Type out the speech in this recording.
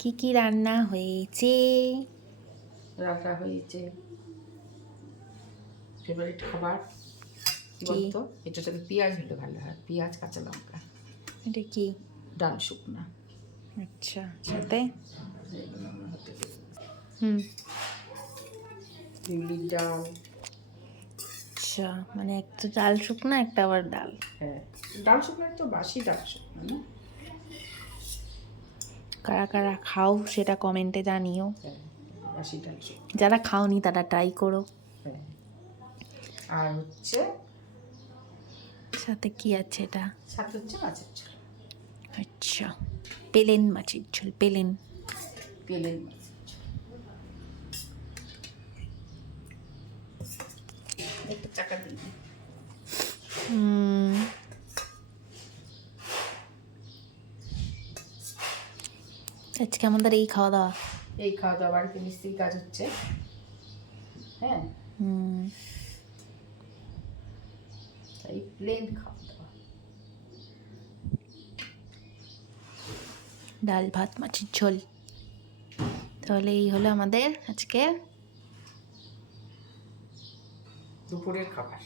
কি কি রান্না হয়েছে? রান্না হয়েছে ফেভারিট খাবার কি কি? বলতো, এটার সাথে পেঁয়াজ হলে ভালো হয়, পেঁয়াজ কাঁচা লঙ্কা, এটা কি? ডাল শুকনা। আচ্ছা, সাথে হতে হুম। বিউলির ডাল। আচ্ছা, মানে একটা ডাল শুকনা, একটা আবার ডাল। হ্যাঁ, ডাল শুকনা তো বাসি ডাল শুকনা না? কারা কারা খাও সেটা কমেন্টে জানিও। হ্যাঁ, বাসি ডাল শুকনা। যারা খাওনি তারা ট্রাই করো। হ্যাঁ, আর হচ্ছে সাথে কি আছে এটা? সাথে হচ্ছে মাছের ঝোল। আচ্ছা, পেলেন মাছের ঝোল, পেলেন। পেলেন মাছের ঝোল। একটা চাকা দিই। আজকে আমাদের এই খাওয়া দাওয়া। এই খাওয়া দাওয়া, বাড়িতে মিস্ত্রি কাজ হচ্ছে। হ্যাঁ, এই প্লেন খাওয়া দাওয়া। ডাল ভাত মাছের ঝোল। তাহলে এই হলো আমাদের আজকে দুপুরের খাবার।